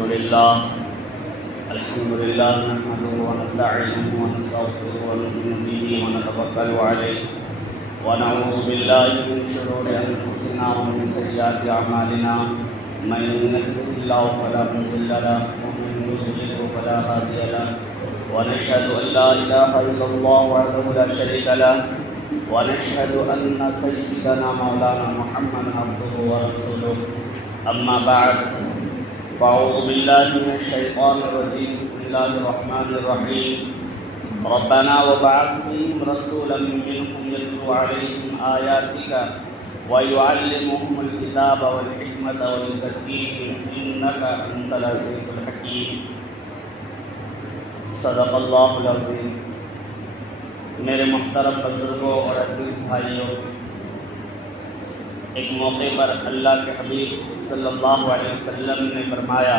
الحمد لله نحمده ونستعينه ونستغفره ونؤمن به ونتوكل عليه ونعوذ بالله من شرور انفسنا ومن سيئات اعمالنا من يهده الله فلا مضل له ومن يضلل فلا هادي له ونشهد ان لا اله الا الله وحده لا شريك له ونشهد ان سيدنا مولانا محمدا عبده ورسوله اما بعد فأعوذ بالله من الشيطان الرجيم بسم الله الرحمن الرحيم ربنا وبعث فيهم رسولا منهم يتلو عليهم آياتك ويعلمهم الكتاب والحكمة ويزكيهم إنك أنت العزيز الحكيم صدق اللہ العظیم۔ میرے محترم بزرگوں اور عزیز بھائیوں، ایک موقع پر اللہ کے حبیب صلی اللہ علیہ وسلم نے فرمایا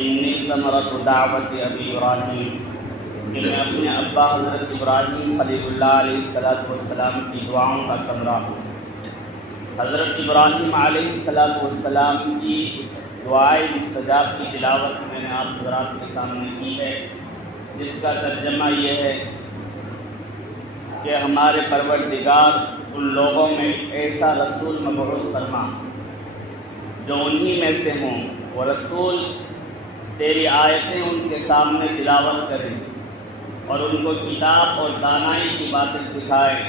انی ثمرۃ دعوت ابی ابراہیم، کہ میں اپنے ابا حضرت ابراہیم خلیل اللہ علیہ السلام کی دعاؤں کا ثمرہ ہوں۔ حضرت ابراہیم علیہ السلام کی اس دعائے مستجاب کی تلاوت میں نے آپ حضرات کے سامنے کی ہے، جس کا ترجمہ یہ ہے کہ ہمارے پروردگار ان لوگوں میں ایسا رسول مبعوث فرما جو انہی میں سے ہوں، وہ رسول تیری آیتیں ان کے سامنے تلاوت کریں اور ان کو کتاب اور دانائی کی باتیں سکھائیں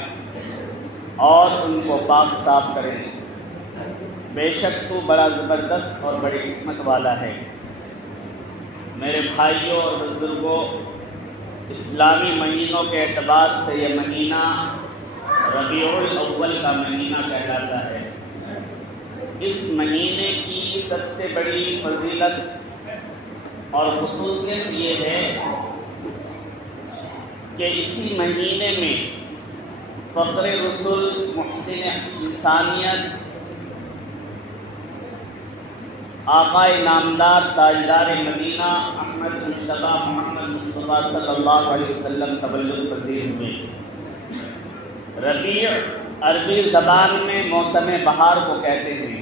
اور ان کو پاک صاف کریں۔ بے شک تو بڑا زبردست اور بڑی حکمت والا ہے۔ میرے بھائیوں اور بزرگوں، اسلامی مہینوں کے اعتبار سے یہ مہینہ ربیع الاول کا مہینہ کہلاتا ہے۔ اس مہینے کی سب سے بڑی فضیلت اور خصوصیت یہ ہے کہ اسی مہینے میں فخر رسول، محسن انسانیت، آقا نامدار تاجدار مدینہ احمد مجتبیٰ محمد مصطفیٰ صلی اللہ علیہ وسلم تولد پذیر ہوئے۔ ربیع عربی زبان میں موسم بہار کو کہتے ہیں۔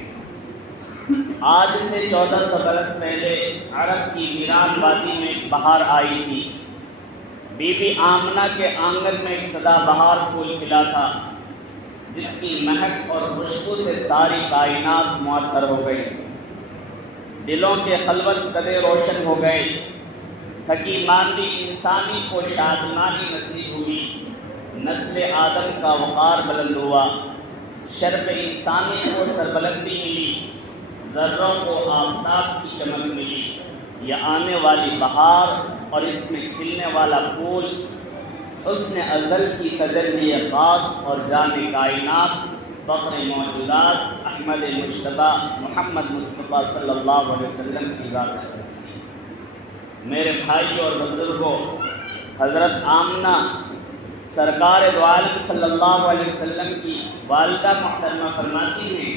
آج سے 1400 برس پہلے عرب کی ویران وادی میں بہار آئی تھی۔ بی بی آمنہ کے آنگن میں ایک سدا بہار پھول کھلا تھا، جس کی مہک اور خوشبو سے ساری کائنات معطر ہو گئی۔ دلوں کے خلوت کدے روشن ہو گئے، تھکی ماندی انسانی کو شادمانی نصیب ہوئی، نسل آدم کا وقار بلند ہوا، شرف انسانی کو سربلندی ملی، ذروں کو آفتاب کی چمک ملی۔ یہ آنے والی بہار اور اس میں کھلنے والا پھول حسن ازل کی تجلی خاص اور جان کائنات فخر موجودات احمد مجتبیٰ محمد مصطفیٰ صلی اللہ علیہ وسلم کی ذات ہے۔ میرے بھائی اور بزرگوں، حضرت آمنہ سرکار دو عالم صلی اللہ علیہ وسلم کی والدہ محترمہ فرماتی ہیں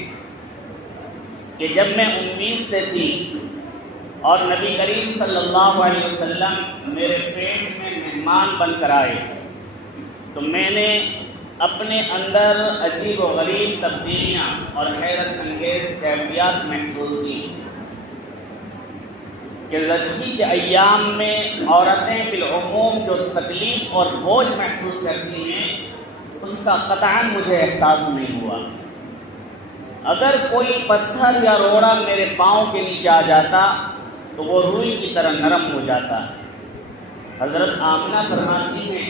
کہ جب میں 19 سے تھی اور نبی کریم صلی اللہ علیہ وسلم میرے پیٹ میں مہمان بن کر آئے تو میں نے اپنے اندر عجیب و غریب تبدیلیاں اور حیرت انگیز کیفیات محسوس کی کہ زچگی کے ایام میں عورتیں بالعموم جو تکلیف اور بوجھ محسوس کرتی ہیں، اس کا قطعاً مجھے احساس نہیں ہوا۔ اگر کوئی پتھر یا روڑا میرے پاؤں کے نیچے آ جاتا تو وہ روئی کی طرح نرم ہو جاتا۔ حضرت آمنہ فرماتی ہیں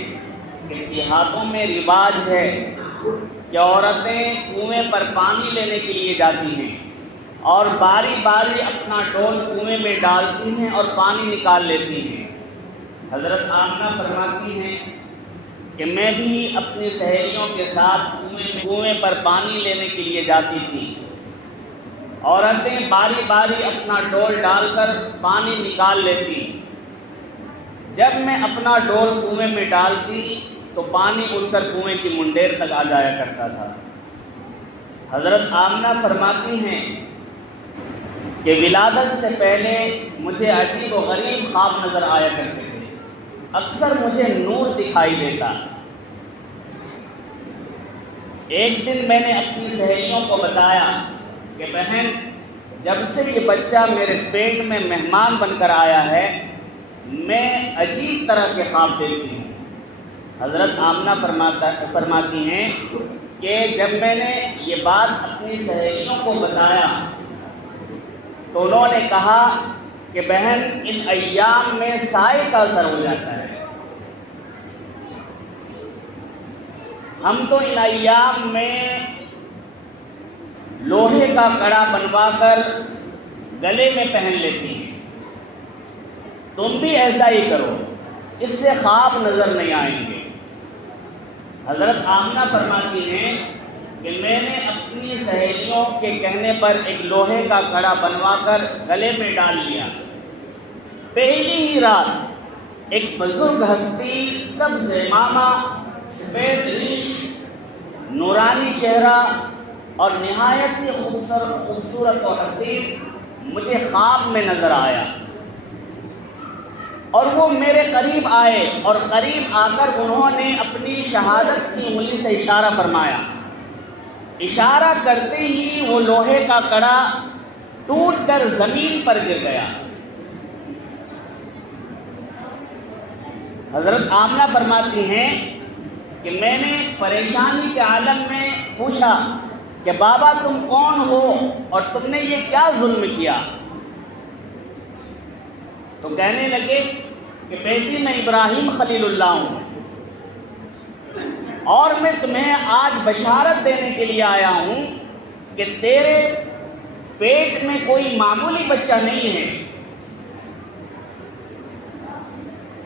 کہ دیہاتوں میں رواج ہے کہ عورتیں کنویں پر پانی لینے کے لیے جاتی ہیں اور باری باری اپنا ڈول کنویں میں ڈالتی ہیں اور پانی نکال لیتی ہیں۔ حضرت آمنہ فرماتی ہیں کہ میں بھی اپنی سہیلیوں کے ساتھ کنویں پر پانی لینے کے لیے جاتی تھی۔ عورتیں باری باری اپنا ڈول ڈال کر پانی نکال لیتی۔ جب میں اپنا ڈول کنویں میں ڈالتی تو پانی اڑ کر کنویں کی منڈیر تک آ جایا کرتا تھا۔ حضرت آمنہ فرماتی ہیں کہ ولادت سے پہلے مجھے عجیب و غریب خواب نظر آیا کرتے تھے، اکثر مجھے نور دکھائی دیتا۔ ایک دن میں نے اپنی سہیلیوں کو بتایا کہ بہن جب سے یہ بچہ میرے پیٹ میں مہمان بن کر آیا ہے میں عجیب طرح کے خواب دیکھتی ہوں۔ حضرت آمنہ فرماتی ہیں کہ جب میں نے یہ بات اپنی سہیلیوں کو بتایا تو انہوں نے کہا کہ بہن ان ایام میں سائے کا اثر ہو جاتا ہے، ہم تو ان ایام میں لوہے کا کڑا بنوا کر گلے میں پہن لیتی ہیں، تم بھی ایسا ہی کرو، اس سے خواب نظر نہیں آئیں گے۔ حضرت آمنہ فرماتی ہیں کہ میں نے اپنی سہیلیوں کے کہنے پر ایک لوہے کا کڑا بنوا کر گلے میں ڈال لیا۔ پہلی ہی رات ایک بزرگ ہستی، سبز عمامہ، سفید ریش، نورانی چہرہ اور نہایت ہی خوبصورت اور حسین مجھے خواب میں نظر آیا، اور وہ میرے قریب آئے اور قریب آ کر انہوں نے اپنی شہادت کی انگلی سے اشارہ فرمایا۔ اشارہ کرتے ہی وہ لوہے کا کڑا ٹوٹ کر زمین پر گر گیا۔ حضرت آمنہ فرماتی ہیں کہ میں نے پریشانی کے عالم میں پوچھا کہ بابا تم کون ہو اور تم نے یہ کیا ظلم کیا؟ تو کہنے لگے کہ بیٹی میں ابراہیم خلیل اللہ ہوں اور میں تمہیں آج بشارت دینے کے لیے آیا ہوں کہ تیرے پیٹ میں کوئی معمولی بچہ نہیں ہے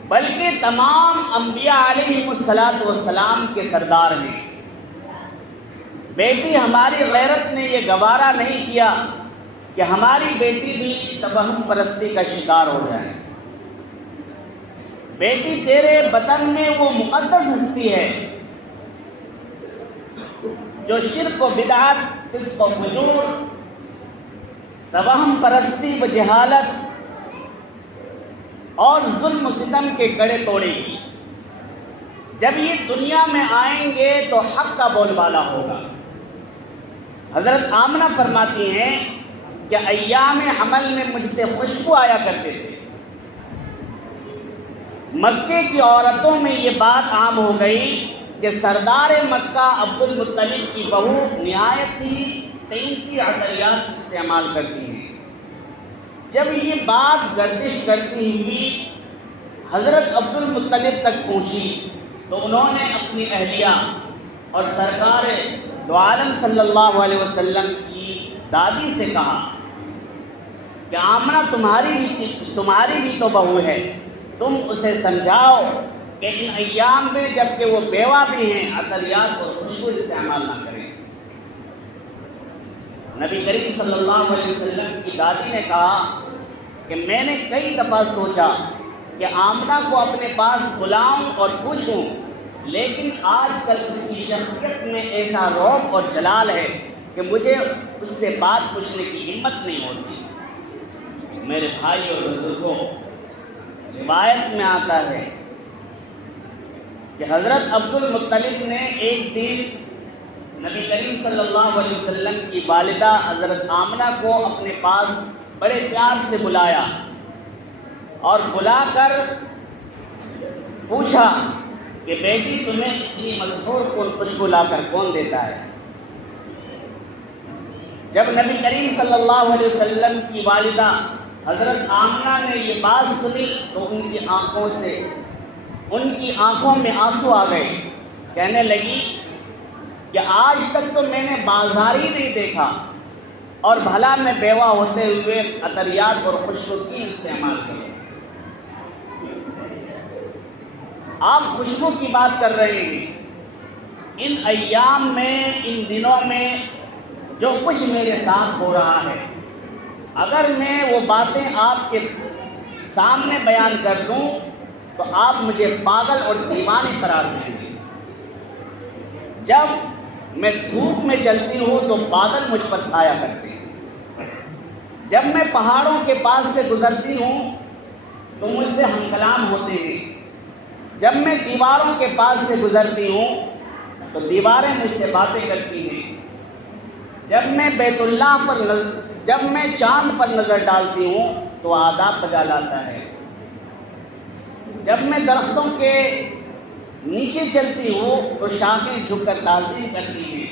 بلکہ تمام انبیاء علیہم السلام کے سردار ہیں۔ بیٹی ہماری غیرت نے یہ گوارا نہیں کیا کہ ہماری بیٹی بھی توہم پرستی کا شکار ہو جائے۔ بیٹی تیرے بطن میں وہ مقدس ہستی ہے جو شرک و بدعت، فسق و فجور، توہم پرستی و جہالت اور ظلم و ستم کے کڑے توڑے گی۔ جب یہ دنیا میں آئیں گے تو حق کا بول بالا ہوگا۔ حضرت آمنہ فرماتی ہیں کہ ایام حمل میں مجھ سے خوشبو آیا کرتے تھے۔ مکے کی عورتوں میں یہ بات عام ہو گئی کہ سردار مکہ عبد المطلب کی بہو نہایت ہی قیمتی عطریات استعمال کرتی ہیں۔ جب یہ بات گردش کرتی ہوئی حضرت عبد المطلب تک پہنچی تو انہوں نے اپنی اہلیہ اور سرکار دو عالم صلی اللہ علیہ وسلم کی دادی سے کہا کہ آمنہ تمہاری بھی تو بہو ہے، تم اسے سمجھاؤ کہ ان ایام میں جب کہ وہ بیوہ بھی ہیں عطریات اور خوشبو استعمال نہ کریں۔ نبی کریم صلی اللہ علیہ وسلم کی دادی نے کہا کہ میں نے کئی دفعہ سوچا کہ آمنہ کو اپنے پاس بلاؤں اور پوچھوں، لیکن آج کل اس کی شخصیت میں ایسا رعب اور جلال ہے کہ مجھے اس سے بات پوچھنے کی ہمت نہیں ہوتی۔ میرے بھائی اور بزرگوں، روایت میں آتا ہے کہ حضرت عبد المطلب نے ایک دن نبی کریم صلی اللہ علیہ وسلم کی والدہ حضرت آمنہ کو اپنے پاس بڑے پیار سے بلایا اور بلا کر پوچھا کہ بیٹی تمہیں اتنی مشہور خوشبو لا کر کون دیتا ہے؟ جب نبی کریم صلی اللہ علیہ وسلم کی والدہ حضرت آمنہ نے یہ بات سنی تو ان کی آنکھوں میں آنسو آ گئے۔ کہنے لگی کہ آج تک تو میں نے بازار ہی نہیں دیکھا اور بھلا میں بیوہ ہوتے ہوئے عطریات اور خوشبو کی استعمال کرے۔ آپ خوشبو کی بات کر رہے ہیں، ان ایام میں، ان دنوں میں جو کچھ میرے ساتھ ہو رہا ہے، اگر میں وہ باتیں آپ کے سامنے بیان کر دوں تو آپ مجھے پاگل اور دیوانے قرار دیں گے۔ جب میں دھوپ میں چلتی ہوں تو بادل مجھ پر سایہ کرتے ہیں، جب میں پہاڑوں کے پاس سے گزرتی ہوں تو مجھ سے ہم کلام ہوتے ہیں، جب میں دیواروں کے پاس سے گزرتی ہوں تو دیواریں مجھ سے باتیں کرتی ہیں، جب میں بیت اللہ پر جب میں چاند پر نظر ڈالتی ہوں تو آداب بجا لاتا ہے، جب میں درختوں کے نیچے چلتی ہوں تو شاخیں جھک کر تعظیم کرتی ہیں،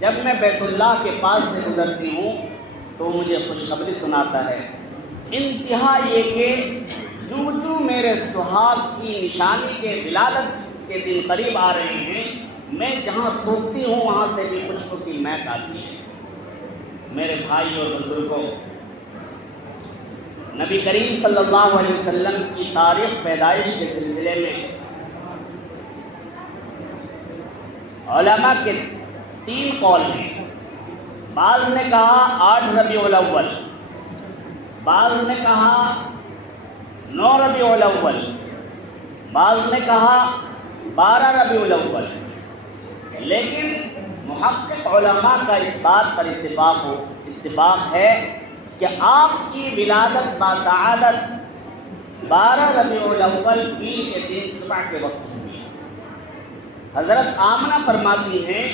جب میں بیت اللہ کے پاس سے گزرتی ہوں تو مجھے خوشخبری سناتا ہے۔ انتہا یہ کہ جو میرے سہاگ کی نشانی کے ولادت کے دن قریب آ رہے ہیں، میں جہاں تھوکتی ہوں وہاں سے بھی خوشبو کی مہک آتی ہے۔ میرے بھائی اور بزرگوں، نبی کریم صلی اللہ علیہ وسلم کی تاریخ پیدائش کے سلسلے میں علماء کے 3 قول ہیں۔ بعض نے کہا 8 ربیع الاول، بعض نے کہا 9 ربیع الاول، بعض نے کہا 12 ربیع الاول، لیکن محقق علماء کا اس بات پر اتفاق ہے کہ آپ کی ولادت باسعادت 12 ربیع الاول پیر کے دن صبح کے وقت ہوئی۔ حضرت آمنہ فرماتی ہیں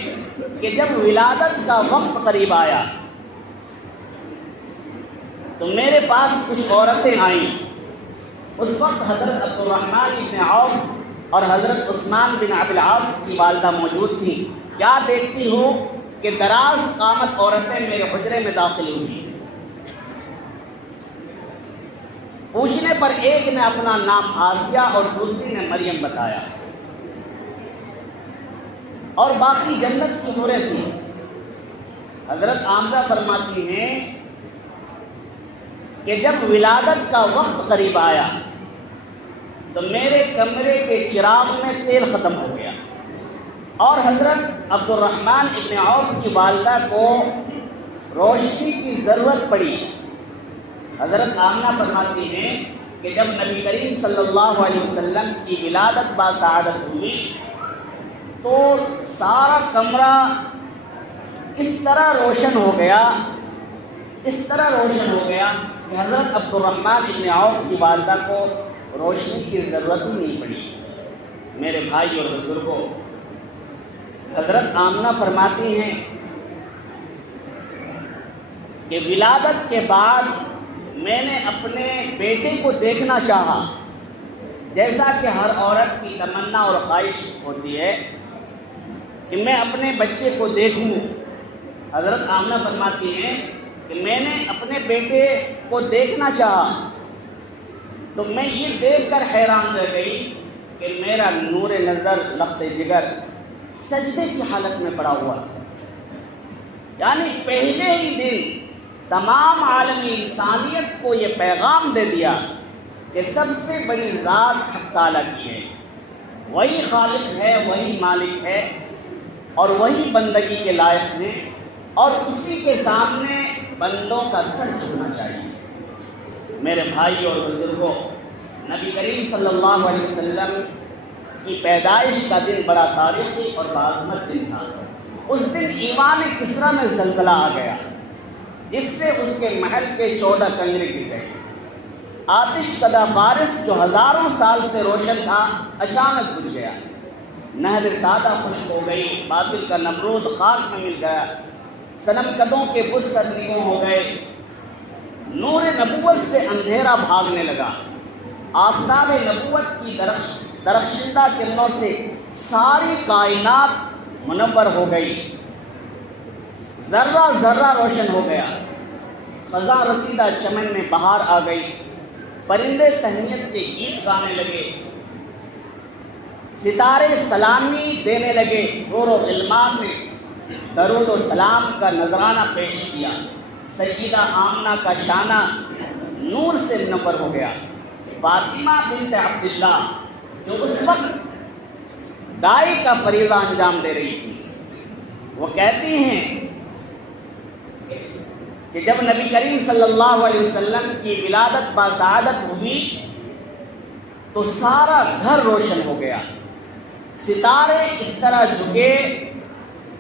کہ جب ولادت کا وقت قریب آیا تو میرے پاس کچھ عورتیں آئیں۔ اس وقت حضرت عبدالرحمن بن عوف اور حضرت عثمان بن ابی العاص کی والدہ موجود تھیں۔ کیا دیکھتی ہوں کہ دراز قامت عورتیں میرے حجرے میں داخل ہوئی۔ پوچھنے پر ایک نے اپنا نام آسیہ اور دوسری نے مریم بتایا، اور باقی جنت کی حوریں تھیں۔ حضرت آمنہ فرماتی ہیں کہ جب ولادت کا وقت قریب آیا تو میرے کمرے کے چراغ میں تیل ختم ہو گیا، اور حضرت عبدالرحمن ابن عوف کی والدہ کو روشنی کی ضرورت پڑی۔ حضرت آمنہ فرماتی ہیں کہ جب نبی کریم صلی اللہ علیہ وسلم کی ولادت باسعادت ہوئی تو سارا کمرہ اس طرح روشن ہو گیا کہ حضرت عبدالرحمن ابن عوف کی والدہ کو روشنی کی ضرورت ہی نہیں پڑی۔ میرے بھائی اور بزرگوں، حضرت آمنہ فرماتی ہیں کہ ولادت کے بعد میں نے اپنے بیٹے کو دیکھنا چاہا، جیسا کہ ہر عورت کی تمنا اور خواہش ہوتی ہے کہ میں اپنے بچے کو دیکھوں۔ حضرت آمنہ فرماتی ہیں کہ میں نے اپنے بیٹے کو دیکھنا چاہا تو میں یہ دیکھ کر حیران رہ گئی کہ میرا نور نظر لخت جگر سجدے کی حالت میں پڑا ہوا تھا۔ یعنی پہلے ہی دن تمام عالمی انسانیت کو یہ پیغام دے دیا کہ سب سے بڑی ذات حق تعالیٰ کی ہے، وہی خالق ہے، وہی مالک ہے، اور وہی بندگی کے لائق ہیں، اور اسی کے سامنے بندوں کا سر جھکنا چاہیے۔ میرے بھائی اور بزرگوں، نبی کریم صلی اللہ علیہ وسلم کی پیدائش کا دن بڑا تاریخی اور باعظمت دن تھا۔ اس دن ایوان کسریٰ میں زلزلہ آ گیا، جس سے اس کے محل کے 14 کنگرے گر گئے۔ آتش کدہ فارس جو ہزاروں سال سے روشن تھا اچانک بجھ گیا، نہر سادہ خشک ہو گئی، بابل کا نمرود خاک میں مل گیا، صنم قدوں کے بت سرنگوں ہو گئے، نور نبوت سے اندھیرا بھاگنے لگا، آفتاب نبوت کی درخشندہ کرنوں سے ساری کائنات منور ہو گئی، ذرہ ذرہ روشن ہو گیا، خزاں رسیدہ چمن میں بہار آ گئی، پرندے تہنیت کے گیت گانے لگے، ستارے سلامی دینے لگے، حور و غلمان نے درود و سلام کا نذرانہ پیش کیا، سیدہ آمنہ کا شانہ نور سے منور ہو گیا۔ فاطمہ بنت عبداللہ جو اس وقت دائی کا فریضہ انجام دے رہی تھی، وہ کہتی ہیں کہ جب نبی کریم صلی اللہ علیہ وسلم کی ولادت باسعادت ہوئی تو سارا گھر روشن ہو گیا، ستارے اس طرح جھکے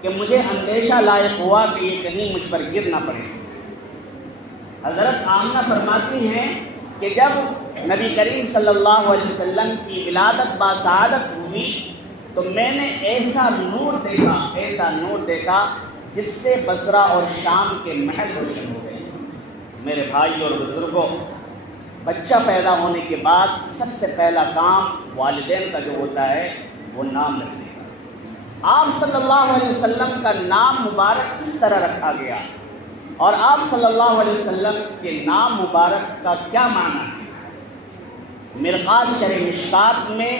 کہ مجھے اندیشہ لاحق ہوا کہ یہ کہیں مجھ پر گر نہ پڑے۔ حضرت آمنہ فرماتی ہیں کہ جب نبی کریم صلی اللہ علیہ وسلم کی ولادت باسعادت ہوئی تو میں نے ایسا نور دیکھا جس سے بصرہ اور شام کے محل روشن ہو گئے۔ میرے بھائی اور بزرگوں، بچہ پیدا ہونے کے بعد سب سے پہلا کام والدین کا جو ہوتا ہے وہ نام رکھنے کا۔ آپ صلی اللہ علیہ وسلم کا نام مبارک کس طرح رکھا گیا اور آپ صلی اللہ علیہ وسلم کے نام مبارک کا کیا معنی ہے؟ مرقات شرح مشکات میں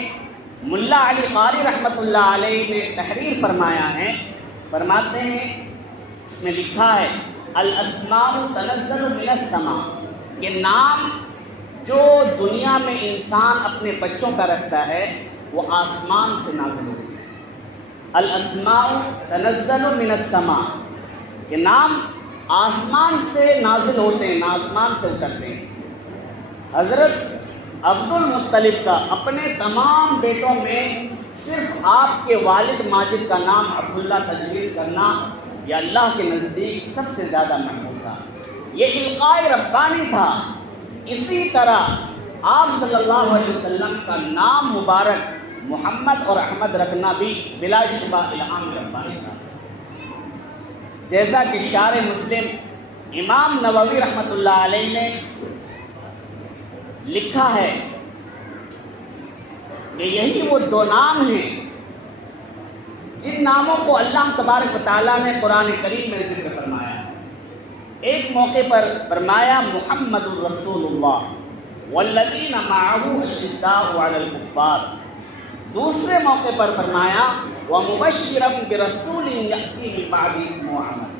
ملا علی قاری رحمۃ اللہ علیہ نے تحریر فرمایا ہے، فرماتے ہیں اس میں لکھا ہے الاسماء تنزل من السماء، کہ نام جو دنیا میں انسان اپنے بچوں کا رکھتا ہے وہ آسمان سے نازل ہوتی ہے۔ الاسماء تنزل من السماء، کہ نام آسمان سے نازل ہوتے ہیں، آسمان سے اترتے ہیں۔ حضرت عبد المطلب کا اپنے تمام بیٹوں میں صرف آپ کے والد ماجد کا نام عبداللہ تجویز کرنا یہ اللہ کے نزدیک سب سے زیادہ محبوب تھا، یہ القاء ربانی تھا۔ اسی طرح آپ صلی اللہ علیہ وسلم کا نام مبارک محمد اور احمد رکھنا بھی بلا شبہ الہام ربانی تھا، جیسا کہ شارح مسلم امام نووی رحمۃ اللہ علیہ نے لکھا ہے کہ یہی وہ دو نام ہیں جن ناموں کو اللہ تبارک و تعالیٰ نے قرآن کریم میں ذکر فرمایا۔ ایک موقع پر فرمایا محمد الرسول اللہ والذین معہ اشداء علی الکفار، دوسرے موقع پر فرمایا ومبشرا برسول یأتی من بعدہ اسمہ احمد۔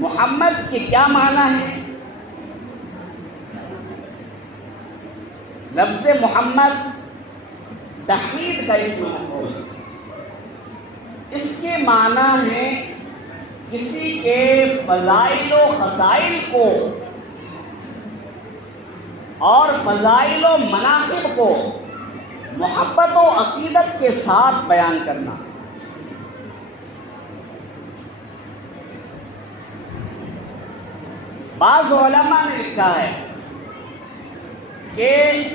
محمد کے کیا معنی ہے؟ لفظ محمد تحمید کا اسم مفعول ہے، اس کے معنی ہے کسی کے فضائل و خصائل کو اور فضائل و مناقب کو محبت و عقیدت کے ساتھ بیان کرنا۔ بعض علماء نے لکھا ہے کہ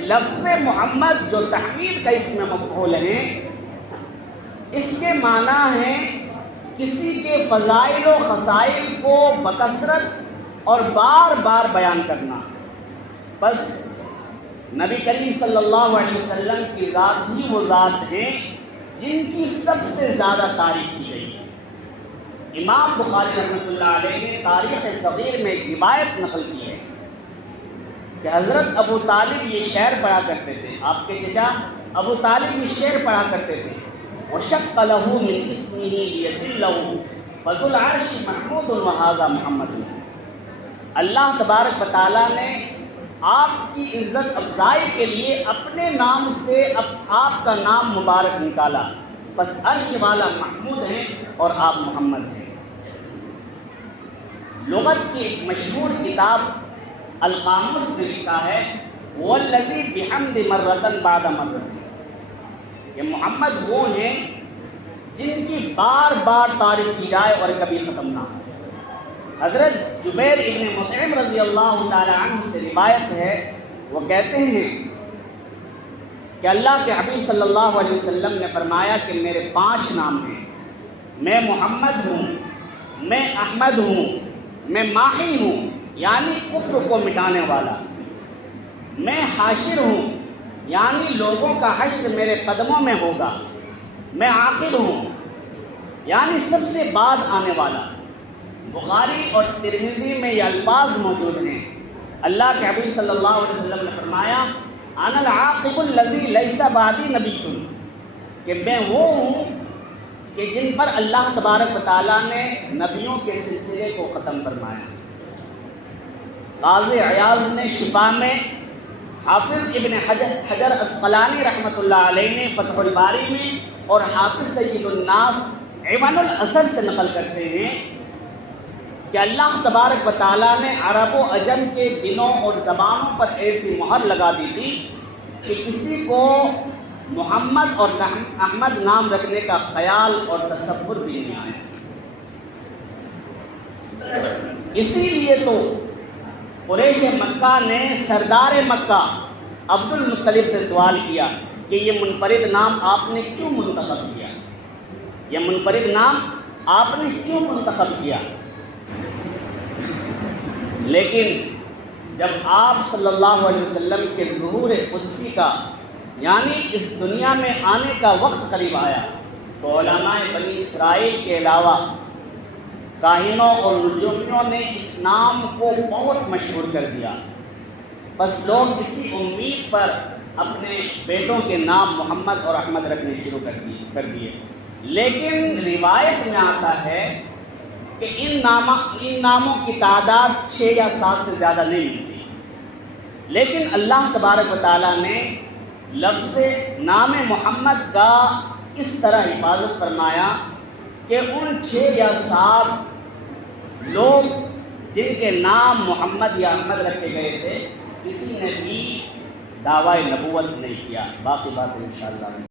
لفظ محمد جو تحمید کا اسم مفعول ہے، اس کے معنی ہے کسی کے فضائل و خصائل کو بکثرت اور بار بار بیان کرنا۔ بس نبی کریم صلی اللہ علیہ وسلم کی ذات ہی وہ ذات ہیں جن کی سب سے زیادہ تعریف کی گئی ہے۔ امام بخاری رحمۃ اللہ علیہ نے تاریخ صغیر میں ایک روایت نقل کی ہے کہ حضرت ابو طالب یہ شعر پڑھا کرتے تھے، آپ کے چچا ابو طالب یہ شعر پڑھا کرتے تھے وَشَقَّ لَهُ مِنْ اسْمِهِ لِيَدِلَّهُ فَذُو الْعَرْشِ مَحْمُودٌ وَهَذَا مُحَمَّدٌ۔ اللہ تبارک و تعالیٰ نے آپ کی عزت افزائی کے لیے اپنے نام سے آپ کا نام مبارک نکالا، بس عرش والا محمود ہیں اور آپ محمد ہیں۔ لغت کی ایک مشہور کتاب القاموس میں لکھا ہے وَالَّذِي بِحَمْدِ مَرَّةً بَعْدَ مَرَّةٍ، کہ محمد وہ ہیں جن کی بار بار تعریف کی جائے اور کبھی ختم نہ ہو۔ حضرت جبیر ابن مطعم رضی اللہ تعالی عنہ سے روایت ہے، وہ کہتے ہیں کہ اللہ کے حبیب صلی اللہ علیہ وسلم نے فرمایا کہ میرے 5 نام ہیں، میں محمد ہوں، میں احمد ہوں، میں ماحی ہوں یعنی کفر کو مٹانے والا، میں حاشر ہوں یعنی لوگوں کا حشر میرے قدموں میں ہوگا، میں عاقب ہوں یعنی سب سے بعد آنے والا۔ بخاری اور ترمذی میں یہ الفاظ موجود ہیں۔ اللہ کے حبیب صلی اللہ علیہ وسلم نے فرمایا انا العاقب الذی لیس بعدی نبی، کہ میں وہ ہوں کہ جن پر اللہ تبارک و تعالیٰ نے نبیوں کے سلسلے کو ختم فرمایا۔ قاضی عیاض نے شفا میں، حافظ ابن حجر اسقلانی رحمۃ اللہ علیہ نے فتح الباری میں، اور حافظ سید الناس ایمن الاثر سے نقل کرتے ہیں کہ اللہ تبارک و تعالیٰ نے عرب و عجم کے دنوں اور زبانوں پر ایسی مہر لگا دی تھی کہ کسی کو محمد اور احمد نام رکھنے کا خیال اور تصور بھی نہیں آیا۔ اسی لیے تو قریش مکہ نے سردار مکہ عبد المطلب سے سوال کیا کہ یہ منفرد نام آپ نے کیوں منتخب کیا؟ یہ منفرد نام آپ نے کیوں منتخب کیا؟ لیکن جب آپ صلی اللہ علیہ وسلم کے ظہور قدسی کا یعنی اس دنیا میں آنے کا وقت قریب آیا تو علماء بنی اسرائیل کے علاوہ کاہنوں اور نجومیوں نے اس نام کو بہت مشہور کر دیا۔ بس لوگ اسی امید پر اپنے بیٹوں کے نام محمد اور احمد رکھنے شروع کر دیے۔ لیکن روایت میں آتا ہے کہ ان ناموں کی تعداد 6 یا 7 سے زیادہ نہیں ملتی، لیکن اللہ تبارک و تعالیٰ نے لفظ نام محمد کا اس طرح حفاظت فرمایا کہ ان 6 یا 7 لوگ جن کے نام محمد یا احمد رکھے گئے تھے کسی نے بھی دعوی نبوت نہیں کیا۔ باقی بات انشاءاللہ